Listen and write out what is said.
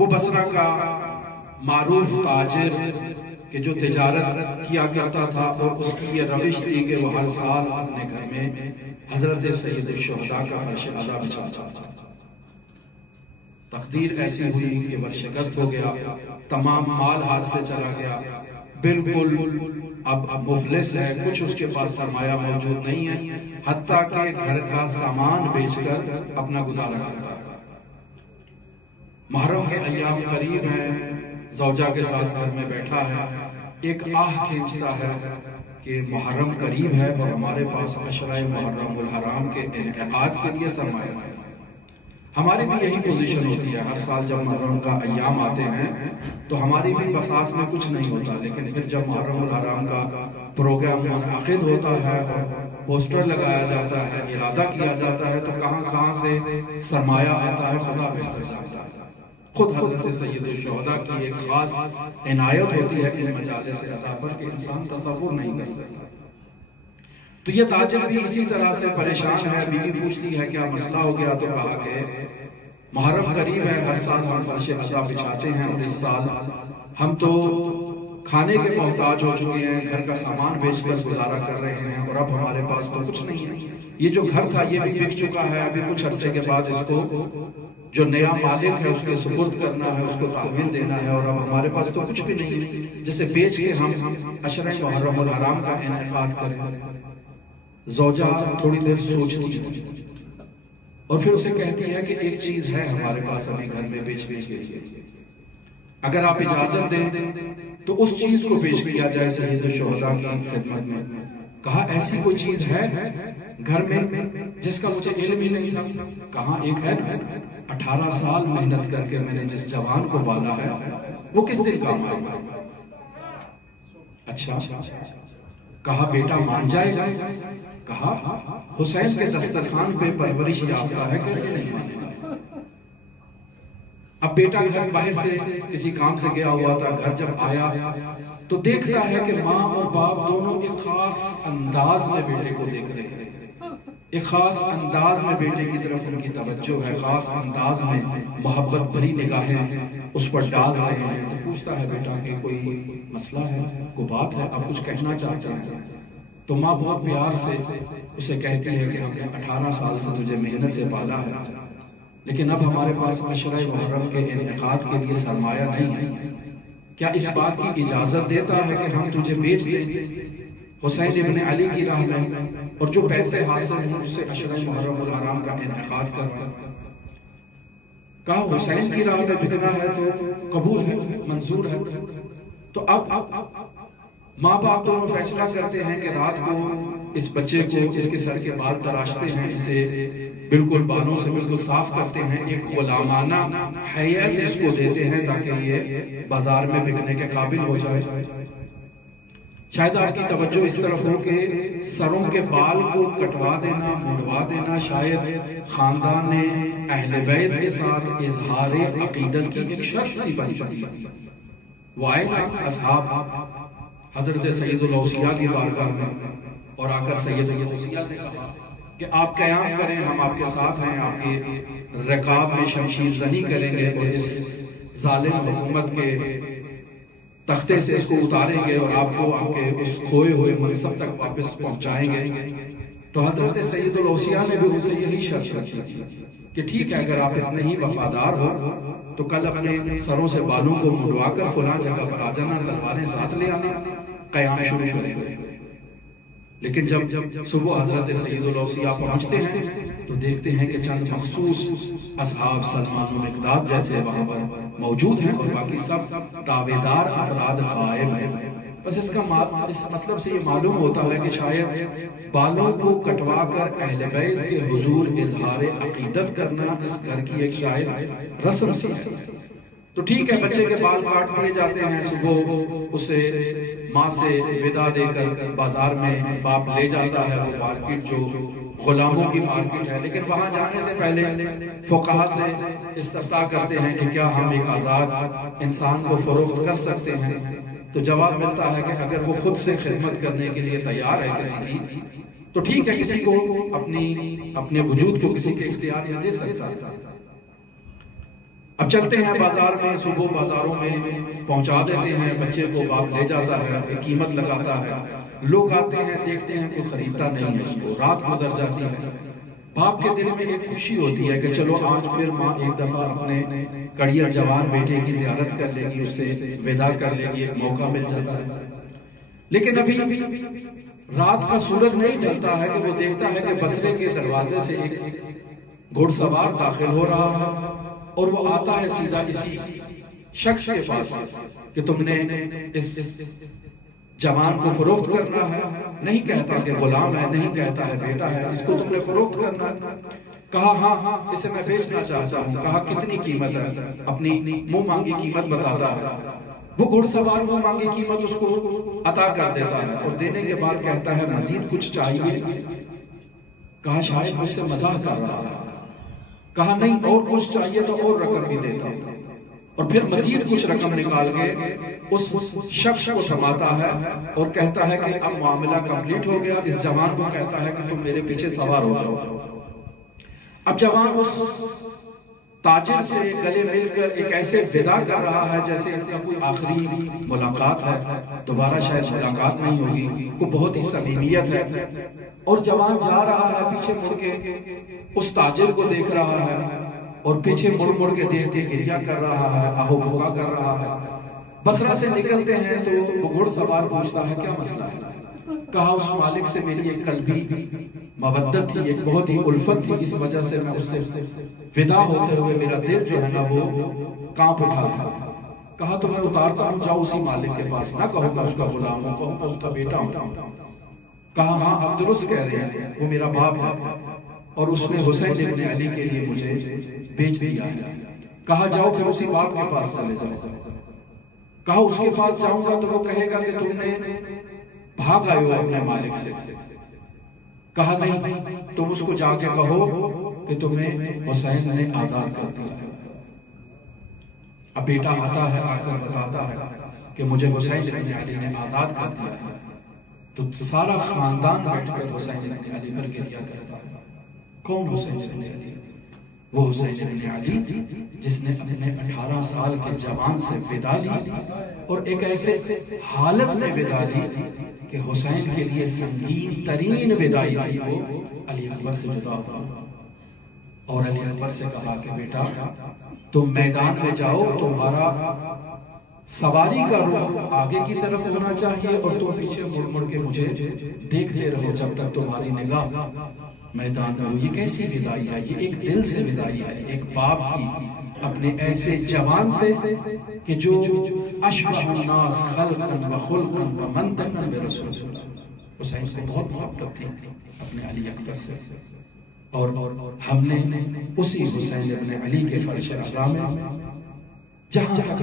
وہ بصرہ کا معروف تاجر کہ جو تجارت کیا کرتا تھا، اور اس کی یہ روش تھی کہ وہ ہر سال اپنے گھر میں حضرت سید الشہداء کا فرش عزا بچھاتا تھا۔ تقدیر ایسی ہوئی کہ ورشکست ہو گیا، تمام مال ہاتھ سے چلا گیا، بالکل اب مفلس ہے، کچھ اس کے پاس سرمایہ موجود نہیں ہے، حتیٰ کہ گھر کا سامان بیچ کر اپنا گزارا کرتا ہے۔ محرم کے ایام قریب ہیں، زوجہ کے ساتھ گھر میں بیٹھا ہے، ایک آہ کھینچتا ہے کہ محرم قریب ہے اور ہمارے پاس عشرہ محرم الحرام کے انعقاد کے لیے سرمایہ ہے۔ ہماری بھی یہی پوزیشن ہوتی ہے، ہر سال جب محرم کا ایام آتے ہیں تو ہماری بھی بساط میں کچھ نہیں ہوتا، لیکن پھر جب محرم الحرام کا پروگرام منعقد ہوتا ہے اور پوسٹر لگایا جاتا ہے، ارادہ کیا جاتا ہے، تو کہاں کہاں سے سرمایہ آتا ہے خدا بہتر جانتا ہے۔ خود حضرت سید الشہداء کی ایک خاص عنایت ہوتی ہے ان مجالس عزا پر کہ انسان تصور نہیں کر سکتا۔ تو یہ تاجر بھی اسی طرح سے پریشان ہے، بیوی پوچھتی ہے کیا مسئلہ ہو گیا، تو کہا کہ محرم قریب ہے، ہر سال ہم فرش عزا بچھاتے ہیں اور اس سال ہم تو کھانے کے محتاج ہو چکے ہیں، گھر کا سامان بیچ کر گزارا کر رہے ہیں اور اب ہمارے پاس تو کچھ نہیں ہے، یہ جو گھر تھا یہ بھی بک چکا ہے، ابھی کچھ عرصے کے بعد اس کو جو نیا مالک ہے اس کے سپرد کرنا ہے، اس کو تحویل دینا ہے، اور اب ہمارے پاس تو کچھ بھی نہیں ہے جسے بیچ کے ہم عشرہ محرم الحرام کا انعقاد کریں۔ زوجہ تھوڑی دیر سوچتی ہے اور پھر اسے کہتی ہے کہ ایک چیز ہے ہمارے پاس ابھی گھر میں بیچنے کے لیے، اگر آپ اجازت دیں تو اس چیز کو پیش کیا جائے سید الشہداء کی خدمت میں۔ کہا ایسی کوئی چیز ہے گھر میں جس کا مجھے علم ہی نہیں تھا؟ کہاں ایک ہے نا، 18 سال محنت کر کے میں نے جس جوان کو پالا ہے وہ کس دن کام آئے گا؟ اچھا، کہا بیٹا مان جائے گا؟ کہا حسین کے دسترخوان پہ پرورش یافتہ ہے، کیسے نہیں مانے گا؟ اب بیٹا گھر باہر سے کسی کام سے گیا ہوا تھا، گھر جب آیا تو دیکھتا ہے کہ ماں اور باپ دونوں ایک خاص انداز میں بیٹے کو دیکھ رہے ہیں، ایک خاص انداز میں بیٹے کی طرف ان کی توجہ ہے، خاص انداز میں محبت بھری نگاہیں اس پر ڈال رہے ہیں۔ تو پوچھتا ہے بیٹا کہ کوئی مسئلہ ہے، کوئی بات ہے، اب کچھ کہنا چاہتے ہیں؟ تو ماں بہت پیار سے اسے کہتی ہے کہ ہم نے 18 سال سے تجھے محنت سے پالا ہے، لیکن اب ہمارے پاس عشرہ محرم کے انعقاد کے لیے سرمایہ نہیں ہے، کیا اس بات کی اجازت دیتا ہے کہ ہم تجھے بیچ دیں حسین ابن علی کی راہ میں، اور جو پیسے حاصل ہیں اس سے عشرہ محرم الحرام کا انعقاد کرنا؟ کہا حسین کی راہ میں بکنا ہے تو قبول ہے، منظور ہے۔ تو اب ماں باپ دونوں فیصلہ کرتے ہیں کہ رات کو اس بچے کو اس کے سر کے بال تراشتے ہیں، اسے بالکل بالوں سے بالکل صاف کرتے ہیں، ایک غلامانہ حیت اس کو دیتے ہیں تاکہ یہ بازار میں بکنے کے قابل ہو جائے۔ شاید آپ کی توجہ اس طرف ہو کہ سروں کے بال کو کٹوا دینا، منڈوا دینا شاید خاندان نے اہل بیت کے ساتھ اظہار عقیدت کی ایک شرط سی بن چکی۔ وہ آئے نا اصحاب حضرت سید الاوصیاء کی بارگاہ میں اور آ کر سید الاوصیاء سے کہا کہ آپ قیام کریں، ہم آپ کے ساتھ ہیں، آپ کے رکاب میں شمشیر زنی کریں گے اور اس ظالم حکومت کے تختے سے اس کو اتاریں گے اور آپ کو آپ کے اس کھوئے ہوئے منصب تک واپس پہنچائیں گے۔ تو حضرت سید الاوصیاء نے بھی اسے یہی شرط رکھی تھی کہ ٹھیک ہے، اگر آپ اتنے ہی وفادار ہو تو کل اپنے سروں سے بالوں کو منڈوا کر فلاں جگہ پر آ جانا، تلواریں ساتھ لے آنا، قیام شروع کریں گے۔ لیکن جب صبح حضرت سید الاوصیاء پہنچتے ہیں تو دیکھتے ہیں کہ چند مخصوص اصحاب سلمان و مقداد جیسے وہاں پر موجود ہیں اور باقی سب دعویدار افراد غائب ہیں۔ بس اس مطلب سے یہ معلوم ہوتا ہے کہ شاید بالوں کو کٹوا کر اہل بیت کے حضور اظہار عقیدت کرنا اس گھر کی ایک شاید رسم سی ہے۔ تو ٹھیک ہے، بچے کے بال کاٹ دیے جاتے ہیں، صبح اسے ماں سے ودا دے کر بازار میں باپ لے جاتا ہے، وہ مارکیٹ جو غلاموں کی مارکیٹ ہے، لیکن وہاں جانے سے پہلے فقہا سے استفتاء کرتے ہیں کہ کیا ہم ایک آزاد انسان کو فروخت کر سکتے ہیں؟ تو جواب ملتا ہے کہ اگر وہ خود سے خدمت کرنے کے لیے تیار ہے کسی کی تو ٹھیک ہے، کسی کو اپنے وجود کو کسی کے اختیار میں دے سکتا ہے۔ اب چلتے ہیں بازار میں، صبح بازاروں میں پہنچا دیتے ہیں، بچے کو باپ لے جاتا ہے، ایک قیمت لگاتا ہے، لوگ آتے ہیں دیکھتے ہیں کوئی خریدتا نہیں ہے اس کو، رات گزر جاتی ہے، باپ کے دل میں ایک خوشی ہوتی ہے کہ چلو آج پھر ماں ایک دفعہ اپنے کڑیل جوان بیٹے کی زیارت کر لے گی، اس سے ودا کر لے گی، ایک موقع مل جاتا ہے۔ لیکن ابھی رات کا سورج نہیں ڈھلتا ہے کہ وہ دیکھتا ہے کہ بسرے کے دروازے سے ایک گھڑ سوار داخل ہو رہا ہے، اور وہ آتا ہے سیدھا اسی شخص کے پاس کہ تم نے اس جوان کو فروخت کرنا ہے، نہیں کہتا کہ غلام ہے، نہیں کہتا ہے بیٹا ہے، اس کو تم نے فروخت کرنا ہے۔ کہا ہاں اسے میں بیچنا چاہتا ہوں۔ کہا کتنی قیمت ہے؟ اپنی منہ مانگی قیمت بتاتا ہے، وہ گھڑ سوار منہ مانگی قیمت اس کو عطا کر دیتا ہے، اور دینے کے بعد کہتا ہے مزید کچھ چاہیے؟ کہا شاید مجھ سے مزاح کر رہا ہے۔ کہا نہیں، اور کچھ چاہیے تو اور رقم بھی دیتا ہوں، اور پھر مزید کچھ رقم نکال کے اس شخص کو تھماتا ہے اور کہتا ہے کہ اب معاملہ کمپلیٹ ہو گیا۔ اس جوان کو کہتا ہے کہ تم میرے پیچھے سوار ہو جاؤ۔ اب جوان اس تاجر سے گلے مل کر ایک ایسے ودا کر رہا ہے جیسے اس کا کوئی آخری ملاقات ہے، دوبارہ شاید ملاقات نہیں ہوگی، کوئی بہت ہی صمیمیت ہے، اور جوان جا رہا ہے پیچھے مڑ کے اس تاجر کو دیکھ رہا ہے، اور پیچھے مڑ مڑ کے دیکھ کے گریہ کر رہا ہے، آہو بھوکا کر رہا ہے۔ بصرہ سے نکلتے ہیں تو وہ گھڑ سوار پوچھتا ہے کیا مسئلہ ہے؟ کہا اس مالک سے میری ایک قلبی مودت تھی، ایک بہت ہی الفت تھی، اس وجہ سے میں اس سے ودا ہوتے ہوئے میرا دل جو ہے نا وہ کانپ اٹھا ہے۔ کہا تو میں اتارتا ہوں، جاؤ اسی مالک کے پاس، نہ کہو میں اس کا غلام ہوں، کہو میں اس کا بیٹا ہوں۔ کہا ہاں آپ درست کہہ رہے ہیں، وہ میرا باپ ہے، اور اس نے حسین ابن علی کے لیے مجھے بیچ دیا ہے۔ کہا جاؤ پھر اسی باپ کے پاس چلے جاؤ۔ کہا اس کے پاس جاؤں گا تو وہ کہے گا کہ تم نے بھاگ آئے ہو اپنے مالک سے۔ کہا نہیں، تم اس کو جا کے کہو کہ تمہیں حسین نے آزاد کر دیا۔ اب بیٹا آتا ہے، آ کر بتاتا ہے کہ مجھے حسین ابن علی نے آزاد کر دیا ہے، تو سارا خاندان بیٹھ کر حسین ابن علی پر گریہ کرتا ہے۔ کون حسین ابن علی؟ وہ حسین ابن علی جس نے اپنے 18 سال کے جوان سے ودا لی، اور ایک ایسے حالت میں ودا لی کہ حسین کے لیے سنگین ترین وداعی تھی، وہ علی اکبر سے جدا ہوا، اور علی اکبر سے کہا کہ بیٹا تم میدان میں جاؤ، تمہارا سواری کا رخ آگے کی طرف ہونا چاہیے، اور تم پیچھے مڑ مڑ کے مجھے دیکھتے رہو جب تک تمہاری نگاہ میدان میں ہو۔ یہ کیسی وداعی ہے؟ یہ ایک دل سے وداعی ہے، ایک باپ کی اپنے ایسے جوان سے کہ جو اشبہ الناس خلقا و خلقا و منطقا برسول اللہ۔ حسین سے بہت محبت تھی اپنے علی اکبر سے، اور ہم نے اسی حسین ابن علی کے فرش اعظم میں جہاں تک